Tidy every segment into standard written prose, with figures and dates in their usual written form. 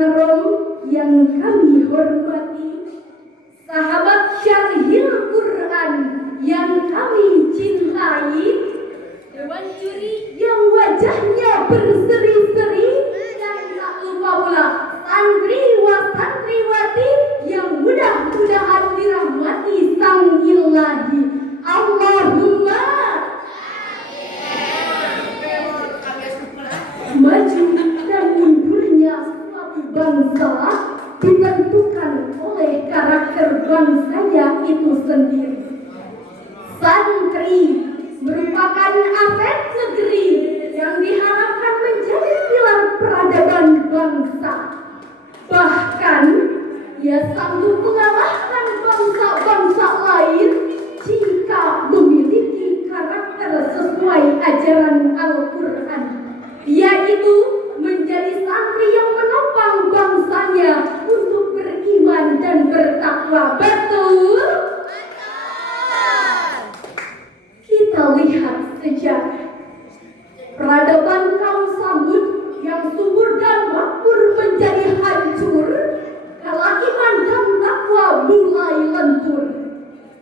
karom yang kami hormati, sahabat syarhil Quran yang kami cintai, dewan juri yang wajahnya berseri-seri, dan tak lupa pula santri wa santriwati yang mudah-mudahan dirahmati Sang Ilahi. Allahumma maju dan mundurnya suatu bangsa ditentukan oleh karakter bangsanya itu sendiri. Santri merupakan aset negeri yang diharapkan menjadi pilar peradaban bangsa. Bahkan ia sanggup mengalahkan bangsa-bangsa lain jika memiliki karakter sesuai ajaran Al-Quran, yaitu menjadi santri yang menopang bangsanya untuk beriman dan bertakwa. Betul? Kita lihat sejarah peradaban kaum Samud yang subur dan makmur menjadi hancur kala iman dan takwa mulai lentur.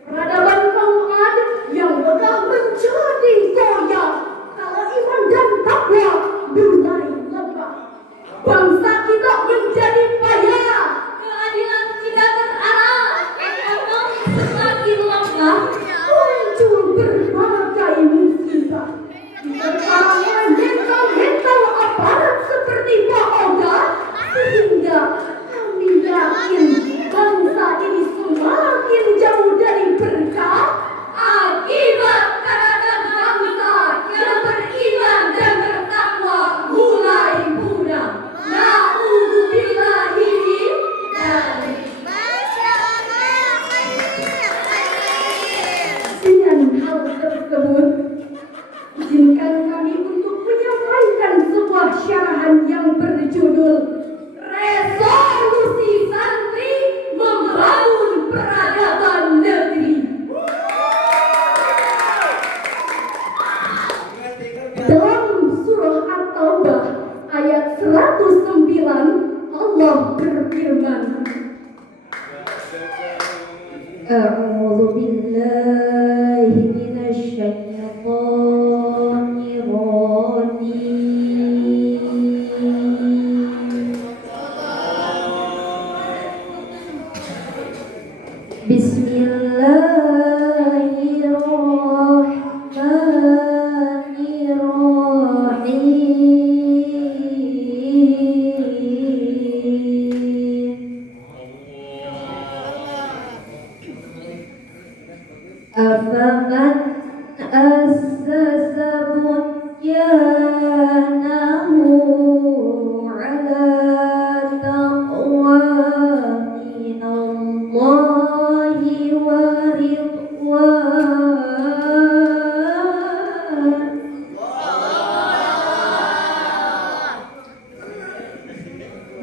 Peradaban kaum Ad yang megah menjadi goyah kala iman dan takwa mulai lemah. Bangsa kita menjadi payah, keadilan tidak terarah, ekonomi semakin lemah, muncul berbagai musibah. Berkalangan mental aparat seperti Pak Oga, sehingga kami yakin bangsa ini semakin jauh dari berkah akibat keadaan bangsa yang beriman dan bertakwa mulai punah. Na'udzubillahi min dzalik. Dengan hal tersebut, izinkan kami untuk menyampaikan sebuah syarahan yang berjudul Resolusi Santri Membangun Peradaban Negeri. Dalam surah At-Taubah ayat 109, Allah berfirman, A'udzu billahi minasy syaithanir rajim. Bismillahirrahmanirrahim. Afaman assasa bunyanahu ala taqwa minallahi wa ridwan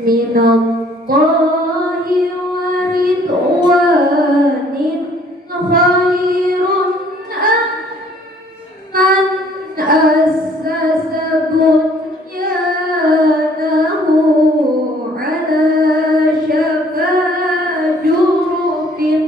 minallahi wa ridwanin khairun amman assasa bunyanahu ala shafa jurufin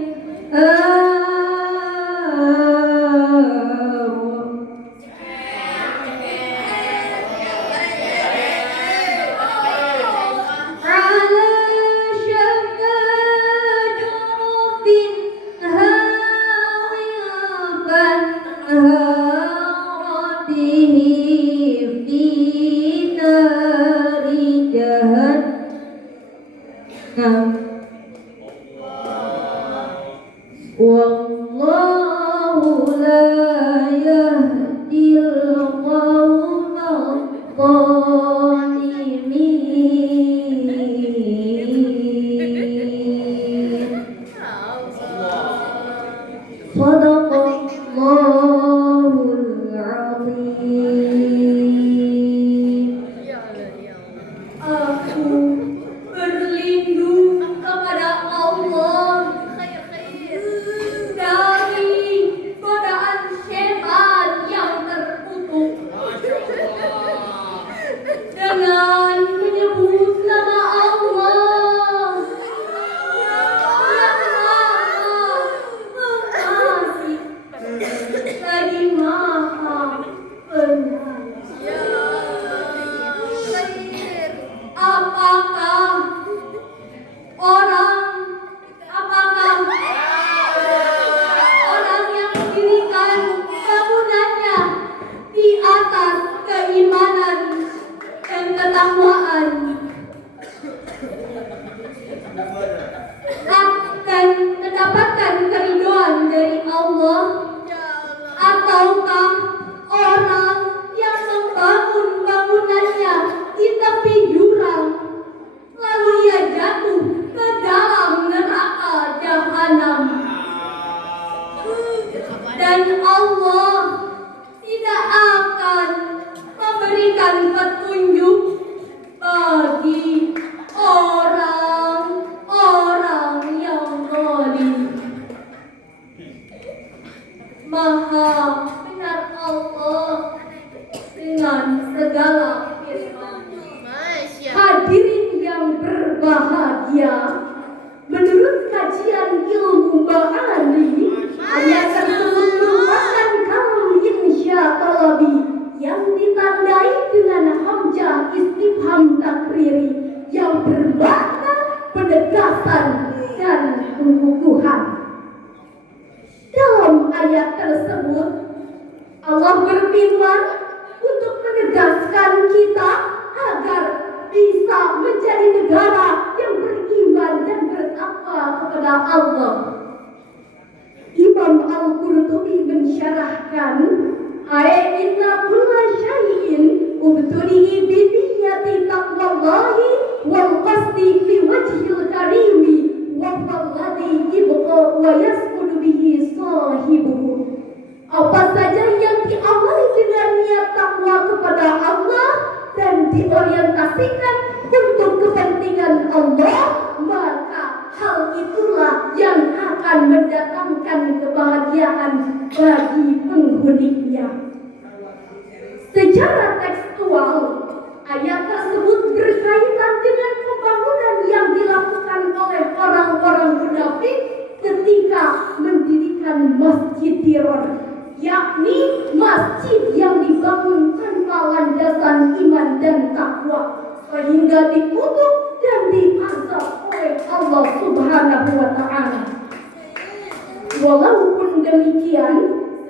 Wallahu la yahdil qawmal zalimin. Sadaqallahul azim. Aku berlindung kepada Allah akan mendapatkan keridhaan dari Allah, ataukah orang yang membangun bangunannya di tepi jurang lalu ia jatuh ke dalam neraka jahanam, dan Allah tidak akan memberikan petunjuk bagi orang-orang yang zalim. Maha benar Allah dengan segala firman. Hadirin yang berbahagia, menurut kajian ilmu Ba'ali, ayat tersebut merupakan kalam insya talabi yang ditandai dengan hamzah istifham takriri yang bermakna penegasan dan pengukuhan. Dalam ayat tersebut, Allah berfirman untuk menegaskan kita agar bisa menjadi negara yang beriman dan bertakwa kepada Allah. Imam Al-Qurtubi mensyarahkan, inna kulla syai'in ubtulihi bi niyyati taqwallahi wal qasdi li wajhil karimi wa falladhi yibqa wa yasqudu bihi sahibuhu. Apa saja yang diawali dengan niat takwa kepada Allah dan diorientasikan untuk kepentingan Allah, maka hal itulah yang akan mendatangkan kebahagiaan bagi penghuninya. Secara tekstual, ayat tersebut berkaitan dengan pembangunan yang dilakukan oleh orang-orang munafik ketika mendirikan Masjid Dirar, yakni masjid yang dibangun tanpa landasan iman dan takwa, sehingga dikutuk dan diazab oleh Allah Subhanahu wa Ta'ala. Walaupun demikian,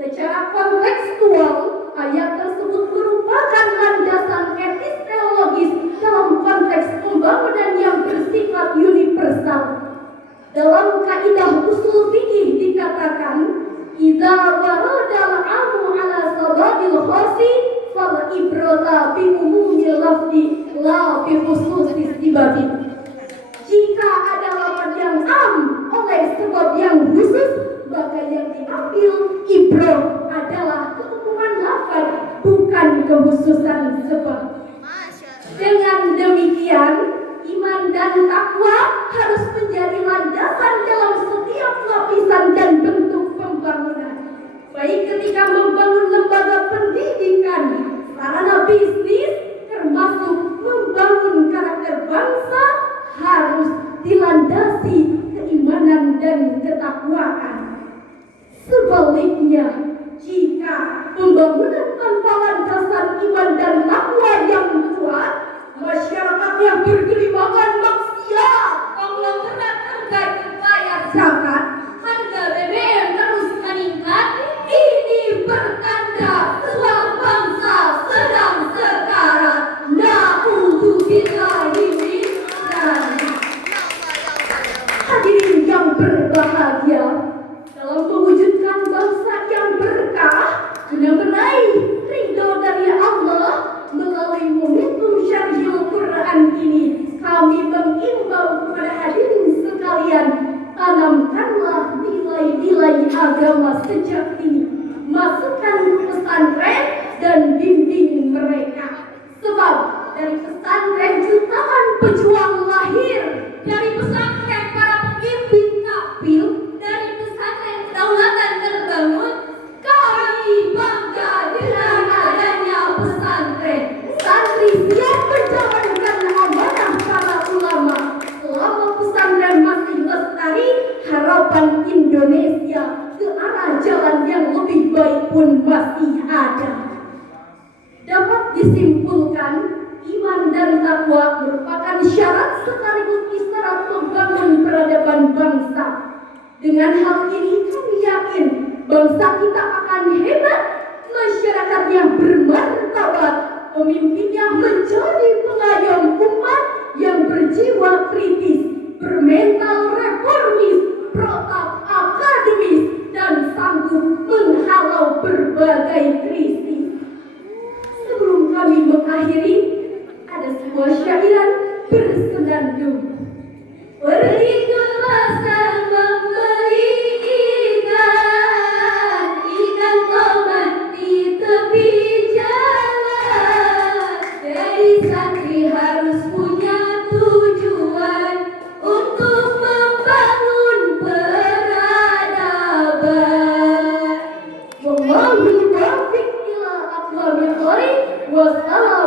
secara kontekstual, ayat tersebut merupakan landasan epistemologis dalam konteks pembangunan yang bersifat universal. Dalam kaidah usul fikih dikatakan, idza waradal amu ala sababil khasi fal ibrata bi umumil lafzi la bi khususis sababi. Jika ada lafaz yang am oleh sebab yang khusus, maka yang diambil ibrah adalah keumuman lafaz, bukan kekhususan sebab. Dengan demikian, iman dan takwa harus menjadi landasan dalam setiap lapisan dan bentuk pembangunan, baik ketika membangun lembaga pendidikan, sarana bisnis, termasuk membangun karakter bangsa, harus dilandasi keimanan dan ketakwaan. Sebaliknya, jika pembangunan tanpa landasan iman dan takwa yang kuat, masyarakat yang bergelimangan maksiat, konglomerat terkait bayar zakat, harga BBM terus meningkat, ini bertanda sebuah bangsa sedang sekarat. Na'udzubillahi min dzalik. Hadirin yang berbahagia, dalam mewujudkan bangsa yang berkah guna meraih ridho dari Allah melalui momentum syarhil Quran ini, kami mengimbau kepada hadirin sekalian, tanamkanlah nilai-nilai agama sejak dini, masukkan pesantren dan bimbing mereka. Sebab dari pesantren jutaan pejuang lahir, dari pesantren para pemimpin kapil, dari pesantren kedaulatan terbangun. Kami bangga dengan adanya pesantren. Santri siap menjalankan amanah para ulama. Selama pesantren masih lestari, harapan Indonesia ke arah jalan yang lebih baik pun masih ada. Dapat disimpulkan, iman dan takwa merupakan syarat sekaligus isyarat membangun peradaban bangsa. Dengan hal ini kami yakin bangsa kita akan hebat, masyarakatnya bermartabat, pemimpinnya menjadi pengayom umat yang berjiwa kritis, bermedali Wassalamualaikum